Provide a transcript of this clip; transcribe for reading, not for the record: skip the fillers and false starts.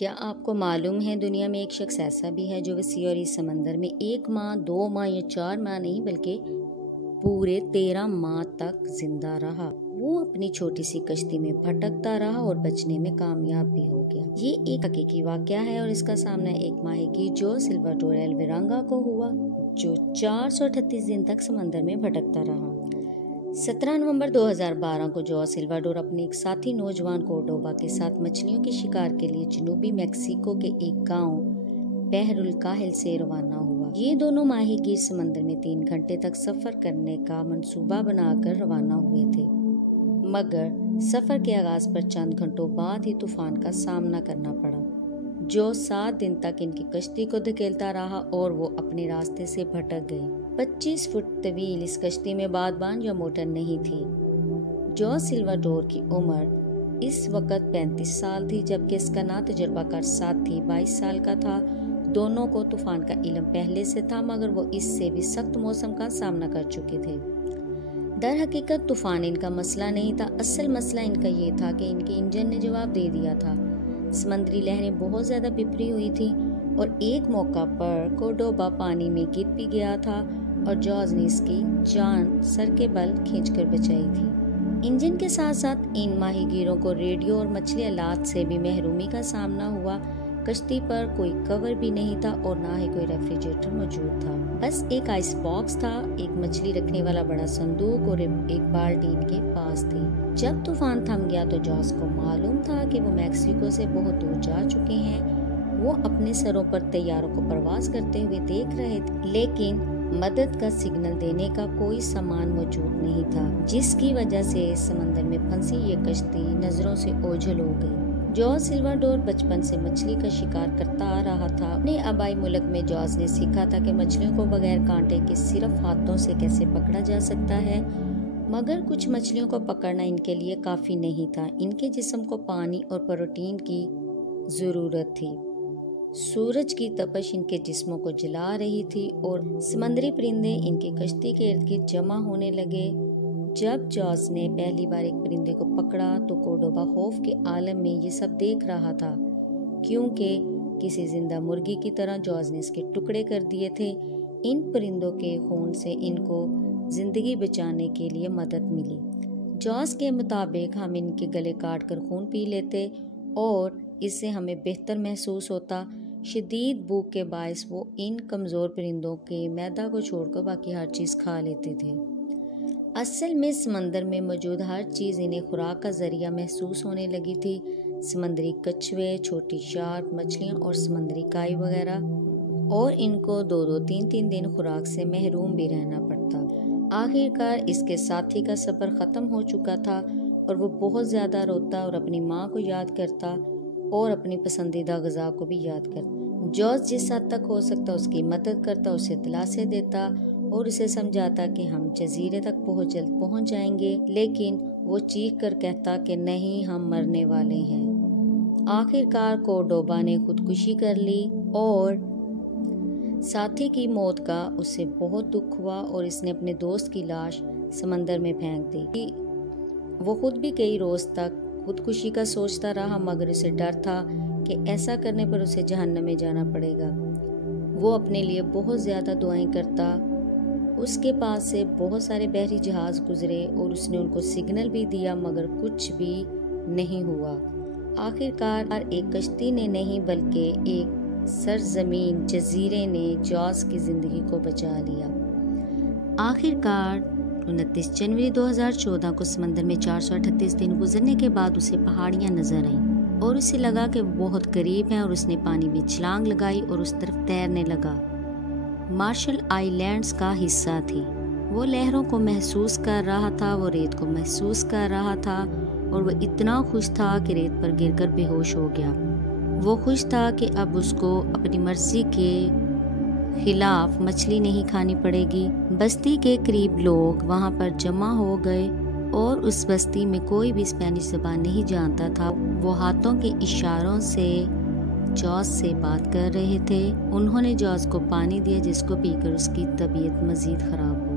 کیا آپ کو معلوم ہے دنیا میں ایک شخص ایسا بھی ہے جو وسیع اور اس سمندر میں 1 ماہ 2 ماہ یا 4 ماہ نہیں بلکہ پورے 13 ماہ تک زندہ رہا۔ وہ اپنی چھوٹی سی کشتی میں بھٹکتا رہا اور بچنے میں کامیاب بھی ہو گیا۔ یہ ایک حقیقی واقعہ ہے اور اس کا سامنا ایک ماہی گیر جو سلواڈور الویرانگا کو ہوا جو 438 دن تک سمندر میں بھٹکتا رہا۔ 17 نومبر 2012 کو جو سلواڈور اپنے ایک ساتھی نوجوان کورڈوبا کے ساتھ مچھلیوں کے شکار کے لیے جنوبی میکسیکو کے ایک گاؤں بحر الکاہل سے روانہ ہوا۔ یہ دونوں ماہی گیر سمندر میں 3 گھنٹے تک سفر کرنے کا منصوبہ بنا کر روانہ ہوئے تھے، مگر سفر کے آغاز پر چند گھنٹوں بعد ہی طوفان کا سامنا کرنا پڑا جو 7 دن تک ان کی کشتی کو دھکیلتا رہا اور وہ اپنے راستے سے بھٹک گئے۔ 25 فٹ طویل اس کشتی میں بادبان یا موٹر نہیں تھی۔ جو سلواڈور کی عمر اس وقت 35 سال تھی جبکہ اس کا ناتجربہ کار ساتھی 22 سال کا تھا۔ دونوں کو طوفان کا علم پہلے سے تھا مگر وہ اس سے بھی سخت موسم کا سامنا کر چکے تھے۔ در حقیقت طوفان ان کا مسئلہ نہیں تھا، اصل مسئلہ ان کا یہ تھا کہ ان کے انجن نے جواب دے دیا تھا۔ سمندری لہریں بہت زیادہ بپھری ہوئی تھیں اور ایک موقع پر کورڈوبا پانی میں گر بھی گیا تھا اور جارج نے اس کی جان سر کے بل کھینچ کر بچائی تھی۔ انجن کے ساتھ ساتھ ان ماہی گیروں کو ریڈیو اور مچھلی آلات سے بھی محرومی کا سامنا ہوا۔ کشتی پر کوئی کور بھی نہیں تھا اور نہ ہی کوئی ریفریجریٹر موجود تھا، بس ایک آئس باکس تھا، ایک مچھلی رکھنے والا بڑا صندوق اور ایک بالٹی ان کے پاس تھی۔ جب طوفان تھم گیا تو جارج کو معلوم تھا کہ وہ میکسیکو سے بہت دور جا چکے ہیں۔ وہ اپنے سروں پر طیاروں کو پرواز کرتے ہوئے دیکھ رہے تھے لیکن مدد کا سگنل دینے کا کوئی سامان موجود نہیں تھا، جس کی وجہ سے سمندر میں پھنسی یہ کشتی نظروں سے اوجھل ہو گئی۔ جارج سلواڈور بچپن سے مچھلی کا شکار کرتا آ رہا تھا۔ اپنے آبائی ملک میں جارج نے سیکھا تھا کہ مچھلیوں کو بغیر کانٹے کے صرف ہاتھوں سے کیسے پکڑا جا سکتا ہے، مگر کچھ مچھلیوں کو پکڑنا ان کے لیے کافی نہیں تھا۔ ان کے جسم کو پانی اور پروٹین کی ضرورت تھی۔ سورج کی تپش ان کے جسموں کو جلا رہی تھی اور سمندری پرندے ان کی کشتی کے ارد گرد جمع ہونے لگے۔ جب جارج نے پہلی بار ایک پرندے کو پکڑا تو کورڈوبا خوف کے عالم میں یہ سب دیکھ رہا تھا، کیونکہ کسی زندہ مرغی کی طرح جارج نے اس کے ٹکڑے کر دیے تھے۔ ان پرندوں کے خون سے ان کو زندگی بچانے کے لیے مدد ملی۔ جارج کے مطابق ہم ان کے گلے کاٹ کر خون پی لیتے اور اس سے ہمیں بہتر محسوس ہوتا۔ شدید بھوک کے باعث وہ ان کمزور پرندوں کے معدہ کو چھوڑ کر باقی ہر چیز کھا لیتے تھے۔ اصل میں سمندر میں موجود ہر چیز انہیں خوراک کا ذریعہ محسوس ہونے لگی تھی۔ سمندری کچھوے، چھوٹی شارک مچھلیاں اور سمندری کائی وغیرہ، اور ان کو 2-3 دن خوراک سے محروم بھی رہنا پڑتا۔ آخر کار اس کے ساتھی کا صبر ختم ہو چکا تھا اور وہ بہت زیادہ روتا اور اپنی ماں کو یاد کرتا اور اپنی پسندیدہ غذا کو بھی یاد کرتا۔ جارج جس حد تک ہو سکتا اس کی مدد کرتا، اسے دلاسے دیتا اور اسے سمجھاتا کہ ہم جزیرے تک بہت جلد پہنچ جائیں گے، لیکن وہ چیخ کر کہتا کہ نہیں، ہم مرنے والے ہیں۔ آخر کار کورڈوبا نے خودکشی کر لی اور ساتھی کی موت کا اسے بہت دکھ ہوا اور اس نے اپنے دوست کی لاش سمندر میں پھینک دی۔ وہ خود بھی کئی روز تک خودکشی کا سوچتا رہا مگر اسے ڈر تھا کہ ایسا کرنے پر اسے جہنم میں جانا پڑے گا۔ وہ اپنے لیے بہت زیادہ دعائیں کرتا۔ اس کے پاس سے بہت سارے بحری جہاز گزرے اور اس نے ان کو سگنل بھی دیا مگر کچھ بھی نہیں ہوا۔ آخر کار ایک کشتی نے نہیں بلکہ ایک سرزمین جزیرے نے جارج کی زندگی کو بچا لیا۔ آخر کار 29 جنوری 2014 کو سمندر میں 438 دن گزرنے کے بعد اسے پہاڑیاں نظر آئیں اور اسے لگا کہ وہ بہت قریب ہیں اور اس نے پانی میں چھلانگ لگائی اور اس طرف تیرنے لگا۔ مارشل آئی لینڈز کا حصہ تھی۔ وہ لہروں کو محسوس کر رہا تھا، وہ ریت کو محسوس کر رہا تھا اور وہ اتنا خوش تھا کہ ریت پر گر کر بے ہوش ہو گیا۔ وہ خوش تھا کہ اب اس کو اپنی مرضی کے خلاف مچھلی نہیں کھانی پڑے گی۔ بستی کے قریب لوگ وہاں پر جمع ہو گئے اور اس بستی میں کوئی بھی اسپینش زبان نہیں جانتا تھا۔ وہ ہاتھوں کے اشاروں سے جارج سے بات کر رہے تھے۔ انہوں نے جارج کو پانی دیا جس کو پی کر اس کی طبیعت مزید خراب ہو